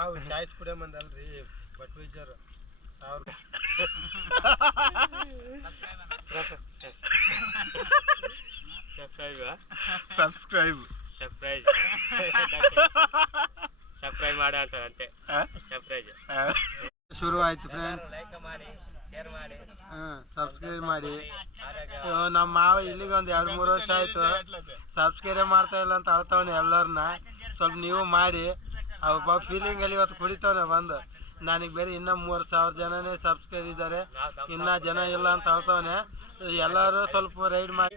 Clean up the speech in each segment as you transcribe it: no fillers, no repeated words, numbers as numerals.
ನಾವು ಚಾಯ್ಸ್ ಕುಡಿಯೋ ಮಂದಲ್ರಿ but ವಿಜರ್ subscribe ಮಾಡ ಅಂತಾರಂತೆ. ಶುರು ಆಯ್ತು ಫ್ರೆಂಡ್ಸ್. ಸಬ್ಸ್ಕ್ರೈಬ್ ಮಾಡಿ. ನಮ್ಮ ಮಾವ ಇಲ್ಲಿಗೆ ಒಂದು 2-3 ವರ್ಷ ಆಯ್ತು ಸಬ್ಸ್ಕ್ರೈಬ್ ಮಾಡ್ತಾ ಇಲ್ಲ ಅಂತ ಅಳ್ತಾವನೆ ಎಲ್ಲರನ್ನ. ಸ್ವಲ್ಪ ನೀವು ಮಾಡಿ. ಅವ ಫೀಲಿಂಗ್ ಅಲ್ಲಿ ಇವತ್ತು ಕುಡಿತಾವನೆ ಬಂದು. ನನಗೆ ಬೇರೆ ಇನ್ನೂ 3000 ಜನನೇ ಸಬ್ಸ್ಕ್ರೈಬ್ ಇದ್ದಾರೆ, ಇನ್ನೂ ಜನ ಇಲ್ಲ ಅಂತ ಹೇಳ್ತಾವನೆ. ಎಲ್ಲರೂ ಸ್ವಲ್ಪ ರೈಡ್ ಮಾಡಿ.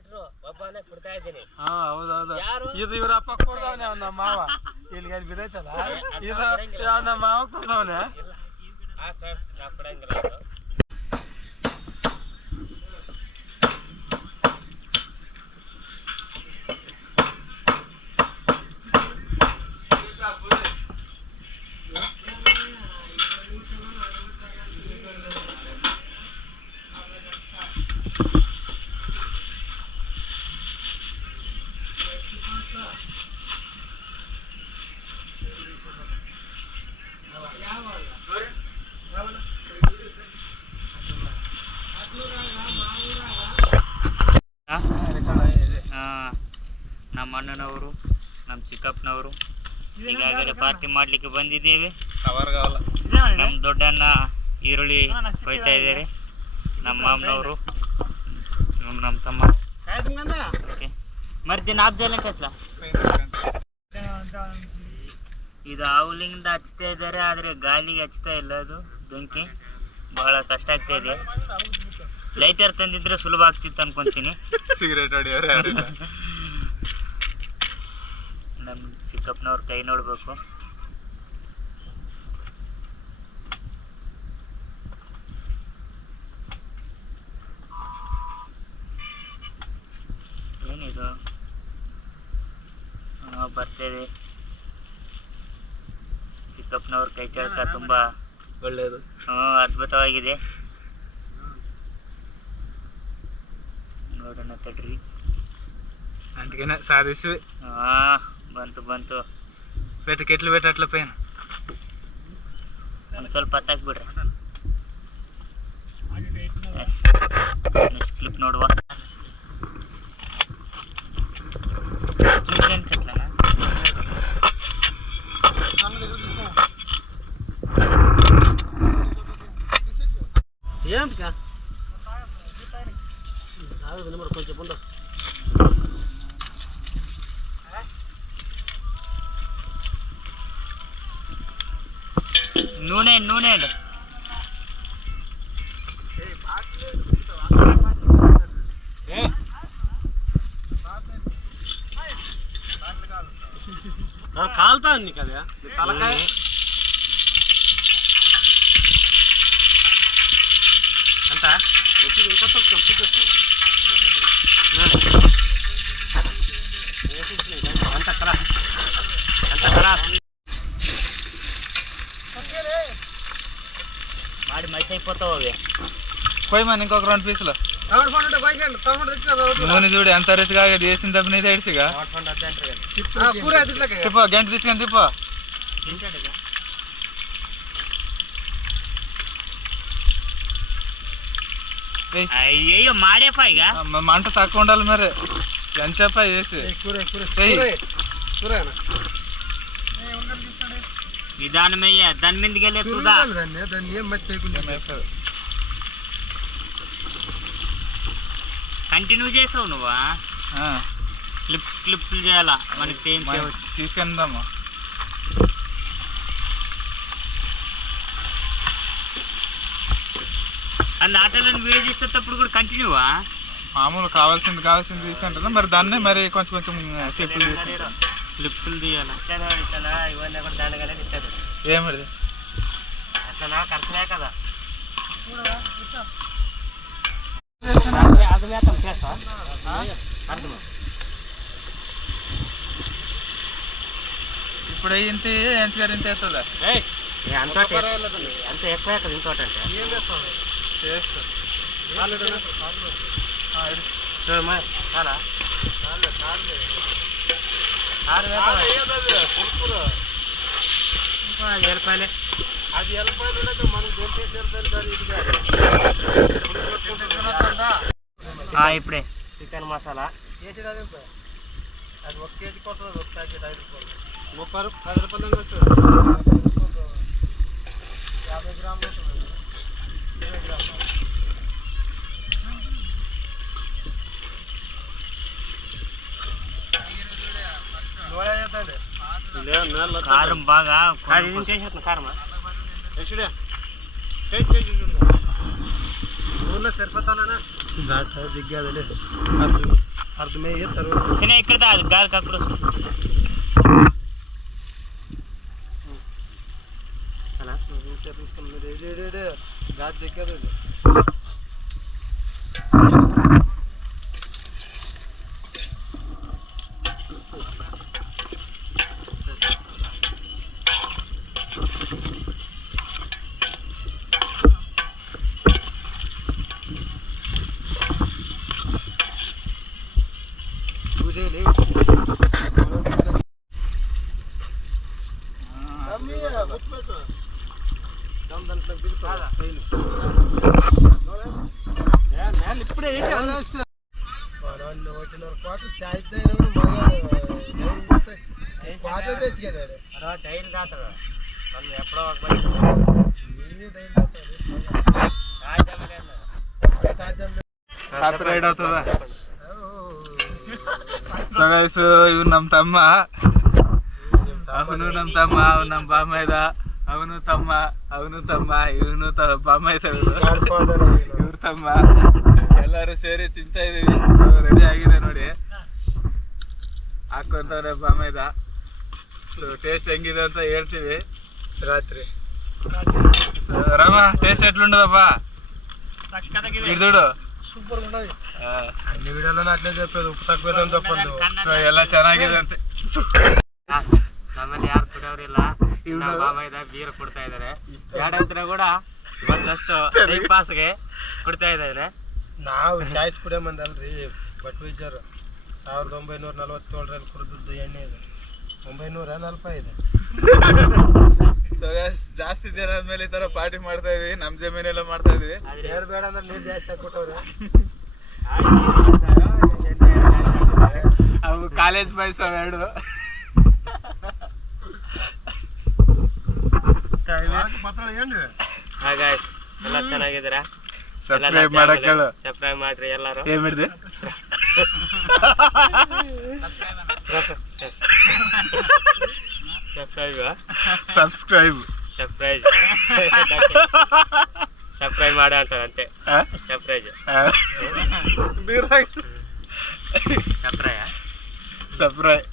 ಹಾ ಹೌದೌದು, ಇದು ಇವ್ರ ಅಪ್ಪ ಕೊಡ್ದವನೆ ಅವ್ನ ನಮ್ಮ ಮಾವ. ಇಲ್ಲಿಗೆ ಅಲ್ಲಿ ಬಿದ್ದೈತಲ್ಲ, ಇದು ನಮ್ಮ ಮಾವ ಕೊಡ್ದವನೆ. ನಮ್ಮ ಅಣ್ಣನವರು, ನಮ್ಮ ಚಿಕ್ಕಪ್ಪನವರು ಈಗಾಗಲೇ ಪಾರ್ಟಿ ಮಾಡ್ಲಿಕ್ಕೆ ಬಂದಿದ್ದೇವೆ. ನಮ್ಮ ದೊಡ್ಡಣ್ಣ ಈರುಳ್ಳಿ ಕೊಯ್ತಾ ಇದ್ದಾರೆ. ನಮ್ಮ ಮಾಮನವರು, ನಮ್ಮ ತಮ್ಮ ಮರ್ದಿನ ಆಬ್ಜಲ್ ಕತ್ಲ ಇದು ಆವುಲಿಂದ ಹಚ್ತಾ ಇದ್ದಾರೆ, ಆದರೆ ಗಾಳಿಗೆ ಹಚ್ತಾ ಇಲ್ಲ. ಅದು ಬೆಂಕಿ ಬಹಳ ಕಷ್ಟ ಆಗ್ತಾ ಇದೆ. ಲೈಟರ್ ತಂದಿದ್ರೆ ಸುಲಭ ಆಗ್ತಿತ್ತು ಅನ್ಕೊಂತೀನಿ. ಸಿಗರೇಟ್ ನಮ್ಮ ಚಿಕ್ಕಪ್ಪನವ್ರ ಕೈ ನೋಡ್ಬೇಕು. ಏನಿದು ಬರ್ತೇವೆ. ಚಿಕ್ಕಪ್ಪನವ್ರ ಕೈ ಚಳಕ ತುಂಬಾ ಒಳ್ಳೆಯದು, ಅದ್ಭುತವಾಗಿದೆ. ನೋಡೋಣ ತಡ್ರಿ. ಅಂಟಿಗೆನೆ ಸಾಧಿಸಿ. ಬಂತು ಬೇಟೆ ಕೆಟ್ಲು ಬೇಟೆ ಅಟ್ಲ ಪೇನ್ ಒಂದು ಸ್ವಲ್ಪ ಹತ್ತಾಕ್ಬಿಡ್ರಿ. ನೆಕ್ಸ್ಟ್ ಕ್ಲಿಪ್ ನೋಡುವ. నూనె కాలుతా ఉంది కదా తలకాయ. ఎంత ಮಾಡಿ ಮೈಸ್ అయిపోతావు అవి. పోయి మన ఇంకొక 2 పీసులు నూనె చూడు ఎంత రుచిగా వేసిన దెబ్బ నీది ఏడ్చిగా తిప్ప గంట తీసుకొని తిప్ప. అయ్యో మాడేపా ఇక మంట తక్కువ ఉండాలి మరి. ఎంతసేపు వేసి నిదానమయ్యా, దాని మీదకి వెళ్ళేదా దాన్ని ఏం మర్చి చేయకుండా కంటిన్యూ చేసావు నువ్వా? క్లిప్లు చేయాలా మనకి ఏం తీసుకెళ్దామా? అందు ఆటలను వీడియో చేసేటప్పుడు కూడా కంటిన్యూవా? మామూలు కావాల్సింది తీసుకుంటున్నా మరి. దాన్నే మరి కొంచెం క్లిప్లు తీయాలా? ఇవన్నీ కూడా దండగానే ఇచ్చారు. ఏమిది అసలు నాకు అర్థమే కదా. ఇప్పుడు ఇంత ఎంచగారు ఇంత అవుతుందా? అంత ఎక్కువ అవుతుంది ఇంకోటి అంటే అది ఎల్లిపాయలే. అది వెళ్ళిపోయిన మనకు దొరికేది ఇప్పుడే చికెన్ మసాలా కేజీ అది 1 కేజీకి వస్తుంది, 1 ప్యాకెట్ 5 రూపాయలు, 10 రూపాయలు వస్తుంది, 50 గ్రాములు వస్తుంది, 20 గ్రాములు. కారం బాగా కారమా సరిపోతానా దాంట్లో దిగ్గదలే అర్థమయ్యే తర్వాత ఇక్కడ గాలి కప్పుడు ఘాట్ దిగ్గదు ఇప్పుడే డైరీ తాతాడు నన్ను ఎప్పుడో ఒక రైడ్ అవుతుందా? సో గైస్ ఇవి నమ్ తమ్మ, అవును ನಮ್ ತಮ್ಮ, ಅವ್ನು ನಮ್ಮ ಬಾಮೈದ, ಅವನು ತಮ್ಮ, ಅವನು ತಮ್ಮ, ಇವನು ಬಾಮೈದ, ಇವ್ರ ತಮ್ಮ, ಎಲ್ಲರೂ ಸೇರಿ ತಿಂತಾ ಇದೀವಿ. ರೆಡಿ ಆಗಿದೆ ನೋಡಿ, ಹಾಕೊಂತವ್ರೆ ಬಾಮೈದ. ಸೊ ಟೇಸ್ಟ್ ಹೆಂಗಿದೆ ಅಂತ ಹೇಳ್ತೀವಿ ರಾತ್ರಿ. రామ టేస్ట్ ఎట్లుండదప్ప? చూడు సూపర్ ఉన్నది. అన్ని వీడియోలో అట్లే చెప్పేది, ఉప్పు తక్కువ తప్పదు. సో ಎಲ್ಲ ಚೆನ್ನಾಗಿದೆ ಅಂತೆ. ನಮ್ಮಲ್ಲಿ ಯಾರು ಕುಡಿಯೋರಿಲ್ಲ, ನಮ್ಮ ಬಾಮೈದ ಬೀರ್ ಕೊಡ್ತಾ ಇದಾರೆ. ಯಾರಂತ್ರ ಕೂಡ ಒಂದಷ್ಟು ಟೈಮ್ ಪಾಸ್ಗೆ ಕೊಡ್ತಾ ಇದ್ದಾರೆ. ನಾವು ಚಾಯ್ಸ್ ಕುಡಿಯೋ ಮಂದಿ ಅಲ್ರಿ, ಬಟ್ವೀಜರ್ 1947ರಲ್ಲಿ ಕುಡಿದದ್ದು ಎಣ್ಣೆ ಇದೆ, 940 ಇದೆ. ಸೊ ಜಾಸ್ತಿ ದಿನ ಆದ್ಮೇಲೆ ಈ ತರ ಪಾರ್ಟಿ ಮಾಡ್ತಾ ಇದೀವಿ, ನಮ್ ಜಮೀನೆಲ್ಲ ಮಾಡ್ತಾ ಇದೀವಿ. ಯಾರು ಬೇಡ ಅಂದ್ರೆ ನೀರು ಜಾಸ್ತಿ ಹಾಕ್ಬಿಟ್ಟವ್ರೆ. ಅವು ಕಾಲೇಜ್ ಬಾಯ್ಸ್ ಅವೆರಡು. ಹಾಗಾಗಿ ಎಲ್ಲ ಚೆನ್ನಾಗಿದ್ದೀರಾ? ಸಬ್ಸ್ಕ್ರೈಬ್ ಮಾಡಕ್ ಹೇಳು. ಸಬ್ಸ್ಕ್ರೈಬ್ ಮಾಡ್ರಿ ಎಲ್ಲಾರು. ಏನ್ ಮಾಡಿದೆ? ಸಬ್ಸ್ಕ್ರೈಬ್ ಸಬ್ಸ್ಕ್ರೈಬ್ ಮಾಡ ಅಂತಾರಂತೆ. ಸಬ್ಸ್ಕ್ರೈಬ್ ಸಬ್ಸ್ಕ್ರೈಬ್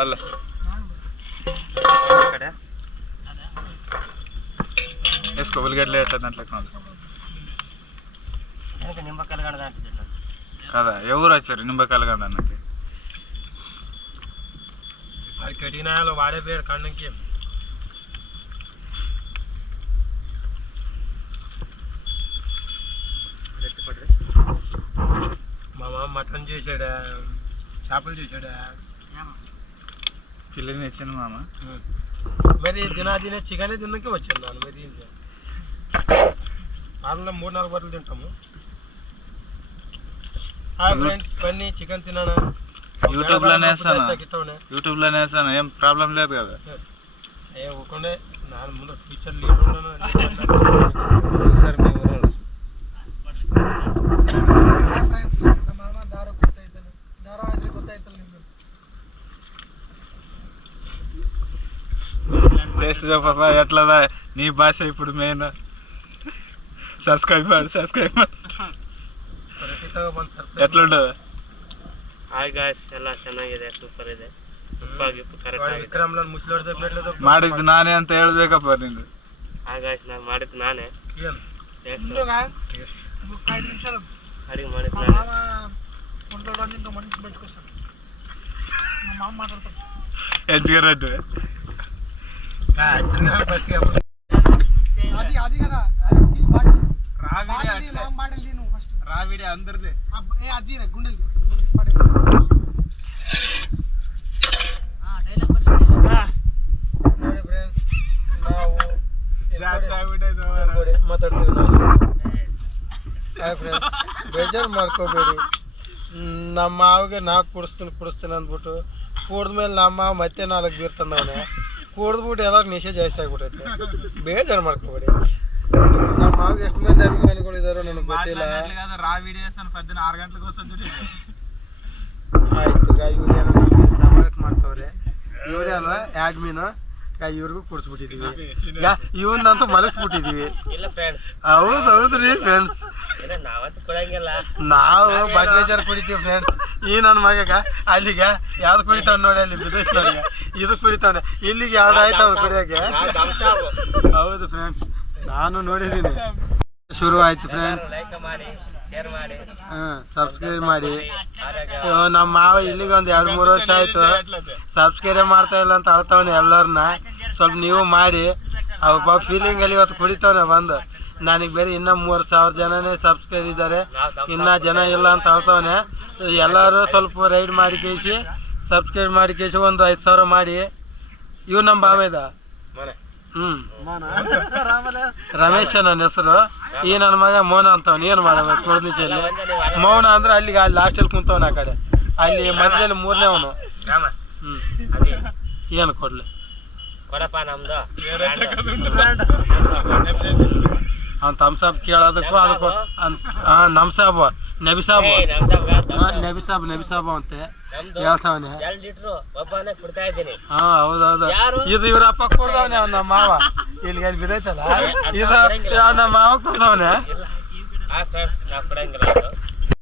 ಅಲ್ಲ వేసుకో ఉల్లిగడ్డలు వేస్తా దాంట్లో నిమ్మకాయలు కదా. ఎవరు వచ్చారు నిమ్మకాయలు కదా అన్నకి? అది కడిగినాయలో వాడే పేరు కಣ್ಣకి. మా మామ మటన్ చేసాడా, చేపలు చేసాడా, పిల్లలు ఇచ్చాను మామ. మరి దినే చికెనే తిన్నకే వచ్చాను ನಾನು. మరి వారంలో 3-4 బట్టలు తింటాము. హాయ్ ఫ్రెండ్స్, బన్నీ చికెన్ తిన్నాను. యూట్యూబ్లోనే వేస్తాను, ఏం ప్రాబ్లం లేదు కదా. ఏ ఊకుండే ನಾನು ముందు ఫ్యూచర్ లీడర్ ఉన్నాను సార్. మీ ఊరు ಮಾಮ ದಾರ ಗೊತ್ತಾಯ್ತಾನೆ, ದಾರ ಆದ್ರೆ ಗೊತ್ತಾಯ್ತಲ್ಲ ನಿಮ್ಗೆ. టేస్ట్ చెప్పా ఎట్లదా నీ భాష ఇప్పుడు మెయిన్. సబ్స్క్రైబ్ ಮಾಡಿ ఎట్లుండదు? ಹಾಯ್ ಗಾಯ್ಸ್, ಎಲ್ಲ ಚೆನ್ನಾಗಿದೆ, ಸೂಪರ್ ಇದೆ. ಮಾಡಿದ್ದು ನಾನೇ ಅಂತ ಹೇಳ್ಬೇಕಪ್ಪ ನೀನು. ಹಾಯ್ ಗಾಯ್ಸ್, ನಾನು ಮಾಡಿದ್ದು ನಾನೇ, ಅಡಿಗೆ ಮಾಡಿದ್ದು ಹೆಚ್ಚಿಗೆ ರೆಡ್ ರಾವಿಡಿ ಅಂದ್ರದೆ ನೋಡಿ ಫ್ರೆಂಡ್ಸ್ ನಾವು ಮಾತಾಡ್ತೀವಿ ಹಾಯ್ ಫ್ರೆಂಡ್ಸ್ ಬೇಜಾರು ಮಾಡ್ಕೋಬೇಡಿ. ನಮ್ಮ ಮಾವಿಗೆ ನಾಲ್ಕು ಕುಡಿಸ್ತೀನಿ ಅಂದ್ಬಿಟ್ಟು ಕುಡ್ದ್ಮೇಲೆ ನಮ್ಮ ಮಾವ ಮತ್ತೆ 4 ಬೀರ್ ತಂದವನೆ ಕುಡ್ದ್ಬಿಟ್ಟು ಎಲ್ಲ ನಿಶೆ ಜಾಸ್ತಿ ಆಗ್ಬಿಟ್ಟೈತೆ. ಬೇಜಾರು ಮಾಡ್ಕೋಬೇಡಿ. ನಮ್ಮ ಮಾವಿಗೆ ಎಷ್ಟು ಮಂದಿ ಅಭಿಮಾನಿಗಳು ಇದಾರೋ ನನಗೆ ಗೊತ್ತಿಲ್ಲ. ಆಯ್ತು ಇವ್ರು ಏನೋ ಮಾಡ್ತವ್ರೆ ಇವರೇ ಅಲ್ವಾ ಆಡ್ಮೀನು ಇವ್ರಿಗೂ ಕುಡಿಸ್ಬಿಟ್ಟಿದೀವಿ. ಇವನ್ನಂತೂ ಮಲಗಿಸ್ಬಿಟ್ಟಿದೀವಿ. ಹೌದ್ರಿ ಫ್ರೆಂಡ್ಸ್, ನಾವು ಬಟ್ವೇಜರ್ ಕುಡಿತೀವಿ ಫ್ರೆಂಡ್ಸ್. ಈ ನನ್ನ ಮಗ ಅಲ್ಲಿಗೆ ಯಾವ್ದು ಕುಡಿತಾವ್ ನೋಡಿ, ಅಲ್ಲಿ ಬಿದ್ದೈತೆ ನೋಡಿ, ಇದು ಕುಡಿತಾವನೆ. ಇಲ್ಲಿಗೆ ಯಾವ್ದು ಆಯ್ತಾವ ಕುಡಿಯೋಕೆ. ಹೌದು ಫ್ರೆಂಡ್ಸ್, ನಾನು ನೋಡಿದ್ದೀನಿ. ಶುರು ಆಯ್ತು ಫ್ರೆಂಡ್ಸ್. ಸಬ್ಸ್ಕ್ರೈಬ್ ಮಾಡಿ. ನಮ್ಮ ಮಾವ ಇಲ್ಲಿಗೆ ಒಂದು 2-3 ವರ್ಷ ಆಯ್ತು ಸಬ್ಸ್ಕ್ರೈಬ್ ಮಾಡ್ತಾ ಇಲ್ಲ ಅಂತ ಅಳ್ತಾವನೆ ಎಲ್ಲರನ್ನ. ಸ್ವಲ್ಪ ನೀವು ಮಾಡಿ. ಅವ ಫೀಲಿಂಗ್ ಅಲ್ಲಿ ಇವತ್ತು ಕುಡಿತಾವನೆ ಬಂದು. ನನಗೆ ಬೇರೆ ಇನ್ನೂ 3,000 ಜನನೇ ಸಬ್ಸ್ಕ್ರೈಬ್ ಇದ್ದಾರೆ, ಇನ್ನ ಜನ ಇಲ್ಲ ಅಂತ ಅಳ್ತಾವನೆ. ಎಲ್ಲರೂ ಸ್ವಲ್ಪ ರೈಡ್ ಮಾಡಿ ಕೇಸಿ ಸಬ್ಸ್ಕ್ರೈಬ್ ಮಾಡಿ ಕೇಸಿ ಒಂದು 5,000 ಮಾಡಿ. ಇವ್ ನಮ್ಮ ಬಾಮೇದ ರಮೇಶ್ ನನ್ನ ಹೆಸರು. ಈ ನನ್ನ ಮಗ ಮೌನ ಅಂತವನ್. ಏನ್ ಮಾಡಬೇಕು ಕುಡ್ದಿಚಲ್ಲಿ ಮೌನ ಅಂದ್ರೆ ಅಲ್ಲಿಗೆ ಅಲ್ಲಿ ಲಾಸ್ಟಲ್ಲಿ ಕುಂತವನ ಆ ಕಡೆ, ಅಲ್ಲಿ ಮಧ್ಯದಲ್ಲಿ 3ನೇ ಅವನು. ಏನು ಕೊಡ್ಲಿ ಅವ್ನು ತಮ್ಸಾಬ್ ಕೇಳೋದಕ್ಕೂ ಅದಕ್ಕೂ ನಮ್ಸಾಬ್ ನಬಿಸಾಬ್ ಅಂತೆ ಹೇಳ್ತಾವನೆ. ಹಾ ಹೌದೌದು, ಇದು ಇವ್ರ ಅಪ್ಪ ಕೊಡ್ದವನೆ ಅವ್ನ ನಮ್ಮ ಮಾವ. ಇಲ್ಲಿಗೆ ಅಲ್ಲಿ ಬಿದ್ದೈತಲ್ಲ ಇದು ನಮ್ಮ ಮಾವ ಕೊಡ್ದವನೆ.